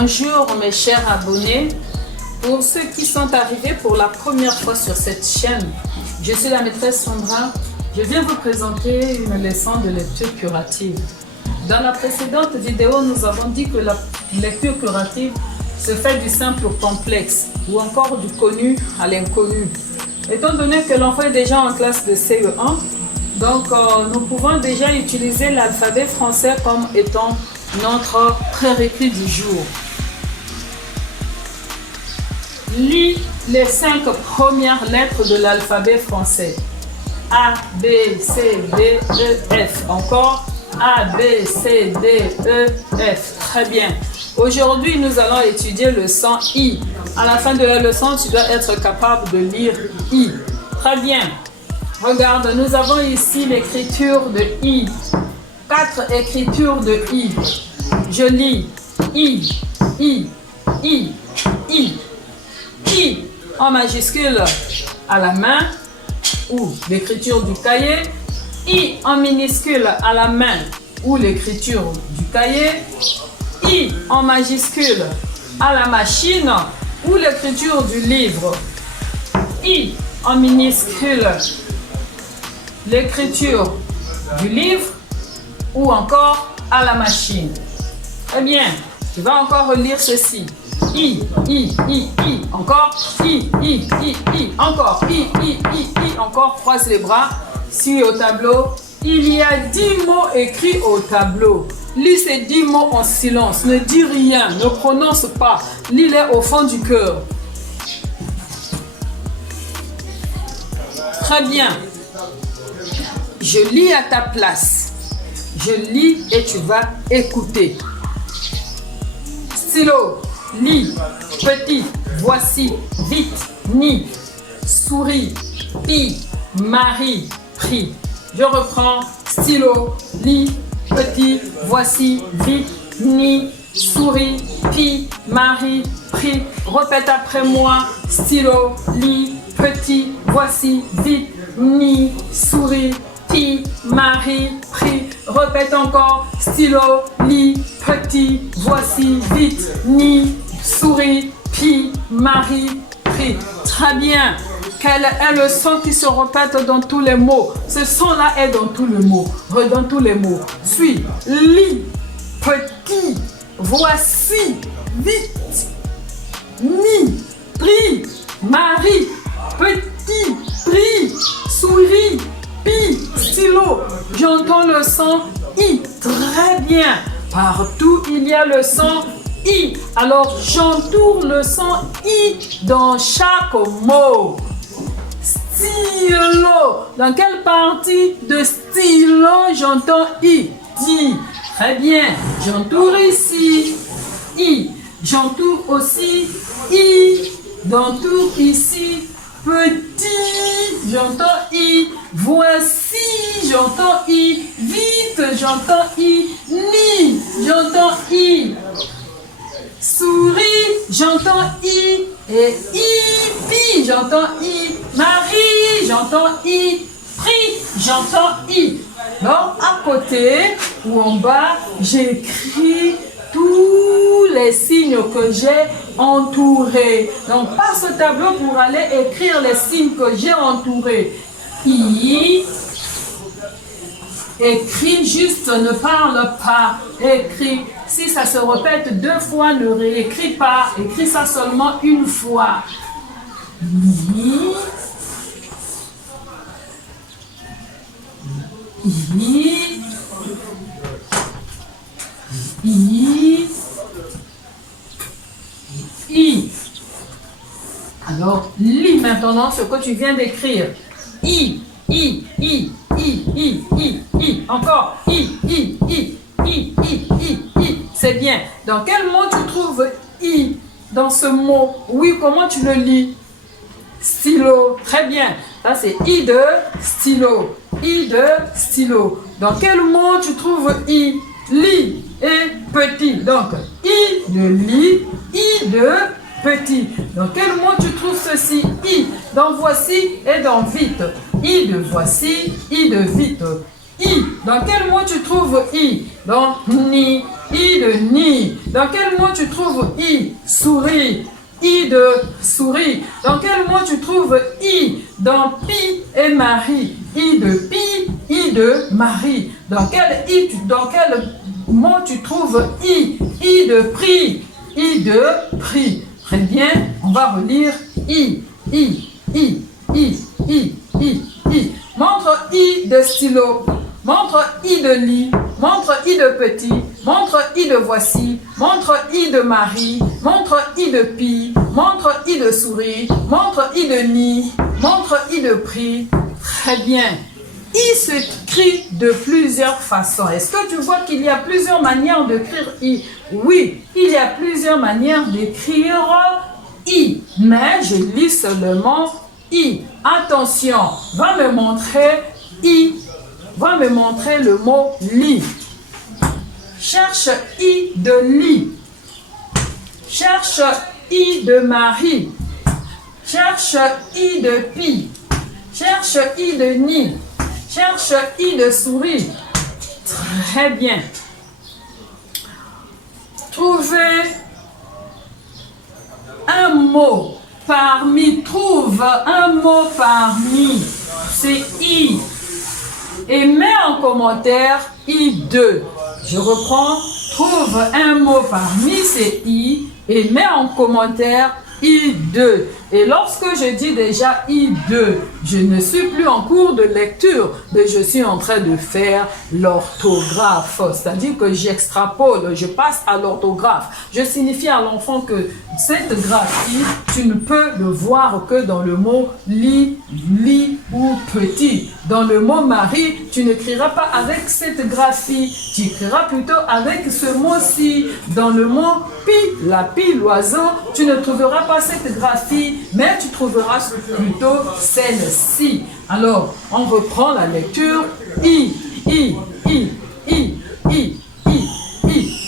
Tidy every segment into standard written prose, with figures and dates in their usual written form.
Bonjour mes chers abonnés. Pour ceux qui sont arrivés pour la première fois sur cette chaîne, je suis la maîtresse Sandra. Je viens vous présenter une leçon de lecture curative. Dans la précédente vidéo, nous avons dit que la lecture curative se fait du simple au complexe ou encore du connu à l'inconnu. Étant donné que l'enfant est déjà en classe de CE1, donc nous pouvons déjà utiliser l'alphabet français comme étant notre prérequis du jour. Lis les 5 premières lettres de l'alphabet français. A, B, C, D, E, F. Encore A, B, C, D, E, F. Très bien. Aujourd'hui, nous allons étudier le son I. À la fin de la leçon, tu dois être capable de lire I. Très bien. Regarde, nous avons ici l'écriture de I. 4 écritures de I. Je lis I, I, I, I. I en majuscule à la main ou l'écriture du cahier. I en minuscule à la main ou l'écriture du cahier. I en majuscule à la machine ou l'écriture du livre. I en minuscule l'écriture du livre ou encore à la machine. Eh bien, tu vas encore relire ceci. I, encore I, encore I, encore croise les bras, suis au tableau. Il y a 10 mots écrits au tableau. Lis ces 10 mots en silence, ne dis rien, ne prononce pas, lis-les au fond du cœur. Très bien. Je lis à ta place. Je lis et tu vas écouter. Stylo, lis, petit, voici, vite, ni, souris, pi, Marie, prie. Je reprends, stylo, lis, petit, voici, vite, ni, souris, pi, Marie, prie. Répète après moi, stylo, lis, petit, voici, vite, ni, souris, pi, Marie, prie. Répète encore, stylo, lis, petit, voici, vite, ni, souris, pi, Marie, prie. Très bien. Quel est le son qui se répète dans tous les mots? Ce son-là est dans tous les mots. Dans tous les mots. Suis, lis, petit, voici, vite, ni, prie, Marie, petit, prie, souris, pi, stylo. J'entends le son I. Très bien. Partout, il y a le son I. Alors, j'entoure le son I dans chaque mot. Stylo. Dans quelle partie de stylo j'entends I? Dis. Très bien. J'entoure ici I. J'entoure aussi I. J'entoure ici petit. J'entends I. Voici. J'entends I. Vite. J'entends I. Ni. J'entends I. Souris, j'entends I. Et pi, j'entends I. Marie, j'entends I. Prie, j'entends I. Donc, à côté ou en bas, j'écris tous les signes que j'ai entourés. Donc, passe au tableau pour aller écrire les signes que j'ai entourés. I. Écris juste, ne parle pas. Écris. Si ça se répète 2 fois, ne réécris pas. Écris ça seulement une fois. I. I. I. I. Alors, lis maintenant ce que tu viens d'écrire. I. Encore I. C'est bien. Dans quel mot tu trouves I dans ce mot? Oui, comment tu le lis? Stylo. Très bien. Ça, c'est I de stylo. I de stylo. Dans quel mot tu trouves I? Lit et petit. Donc, I de lit, I de petit. Dans quel mot tu trouves ceci? I. Dans voici et dans vite. I de voici, I de vite. I. Dans quel mot tu trouves I? Dans ni, I de nid. Dans quel mot tu trouves I? Souris. I de souris. Dans quel mot tu trouves I? Dans Pi et Marie. I de Pi, I de Marie. Dans quel mot tu trouves I? I de prix. I de prix. Très bien, on va relire I. Montre I de stylo. Montre I de lit. Montre I de petit. Montre I de voici. Montre I de Marie. Montre I de Pi. Montre I de souris. Montre I de nid. Montre I de prix. Très bien. I s'écrit de plusieurs façons. Est-ce que tu vois qu'il y a plusieurs manières d'écrire I? Oui, il y a plusieurs manières d'écrire I. Mais je lis seulement I. Attention, va me montrer I. Va me montrer le mot lit. Cherche I de lit. Cherche I de Marie. Cherche I de Pi. Cherche I de nid. Cherche I de souris. Très bien. Trouvez un mot parmi. Trouve un mot parmi. C'est I. Et mets en commentaire I2. Je reprends. Trouve un mot parmi, c'est I. Et mets en commentaire I2. Et lorsque je dis déjà I2, je ne suis plus en cours de lecture, mais je suis en train de faire l'orthographe. C'est-à-dire que j'extrapole, je passe à l'orthographe. Je signifie à l'enfant que cette graphie, tu ne peux le voir que dans le mot lit, lit ou petit. Dans le mot Marie, tu n'écriras pas avec cette graphie, tu écriras plutôt avec ce mot-ci. Dans le mot Pi, la pie, l'oiseau, tu ne trouveras pas cette graphie, mais tu trouveras plutôt celle-ci. Alors, on reprend la lecture. I.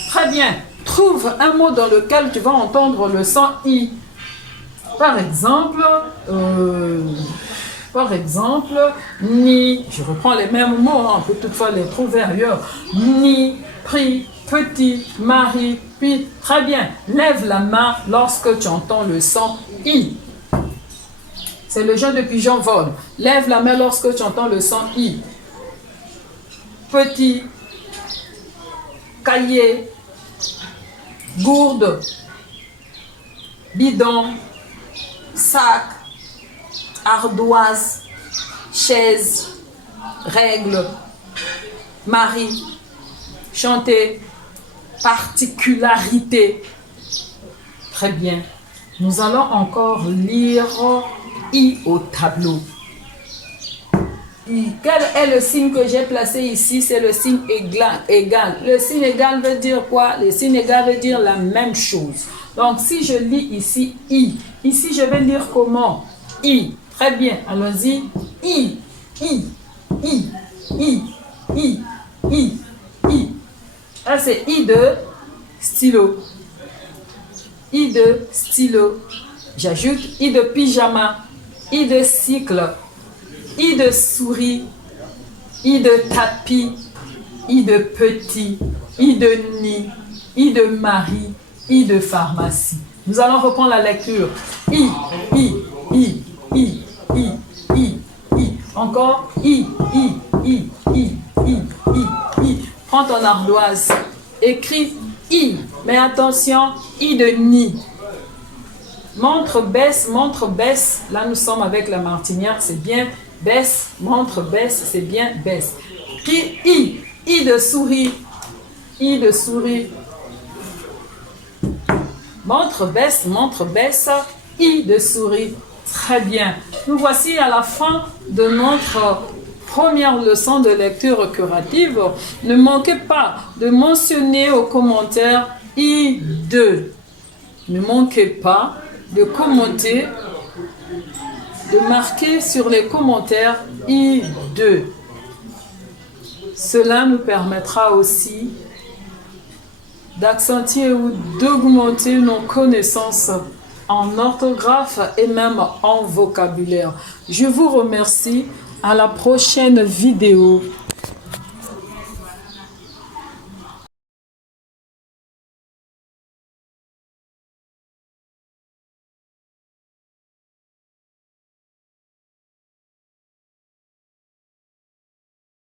Très bien. Trouve un mot dans lequel tu vas entendre le son I. Par exemple, ni. Je reprends les mêmes mots, on peut toutefois les trouver ailleurs. Ni, prix, petit, Marie, Pi. Très bien. Lève la main lorsque tu entends le son I. C'est le jeu de pigeon vol. Lève la main lorsque tu entends le son I. Petit, cahier, gourde, bidon, sac, ardoise, chaise, règle, mari, chanter, particularité. Très bien. Nous allons encore lire I au tableau. Quel est le signe que j'ai placé ici? C'est le signe égal. Le signe égal veut dire quoi? Le signe égal veut dire la même chose. Donc, si je lis ici I, ici je vais lire comment? I. Très bien. Allons-y. I. Là, c'est I de stylo. I de stylo. J'ajoute I de pyjama. I de cycle. I de souris, I de tapis, I de petit, I de nid, I de Marie, I de pharmacie. Nous allons reprendre la lecture. I. Encore I. Prends ton ardoise. Écris I. Mais attention, I de nid. Montre, baisse. Là, nous sommes avec la martinière, c'est bien. Baisse, montre, baisse, c'est bien, baisse. I. I de souris. I de souris. Montre, baisse. I de souris. Très bien. Nous voici à la fin de notre première leçon de lecture curative. Ne manquez pas de mentionner aux commentaires I2. Ne manquez pas de commenter, de marquer sur les commentaires I2. Cela nous permettra aussi d'accentuer ou d'augmenter nos connaissances en orthographe et même en vocabulaire. Je vous remercie. À la prochaine vidéo.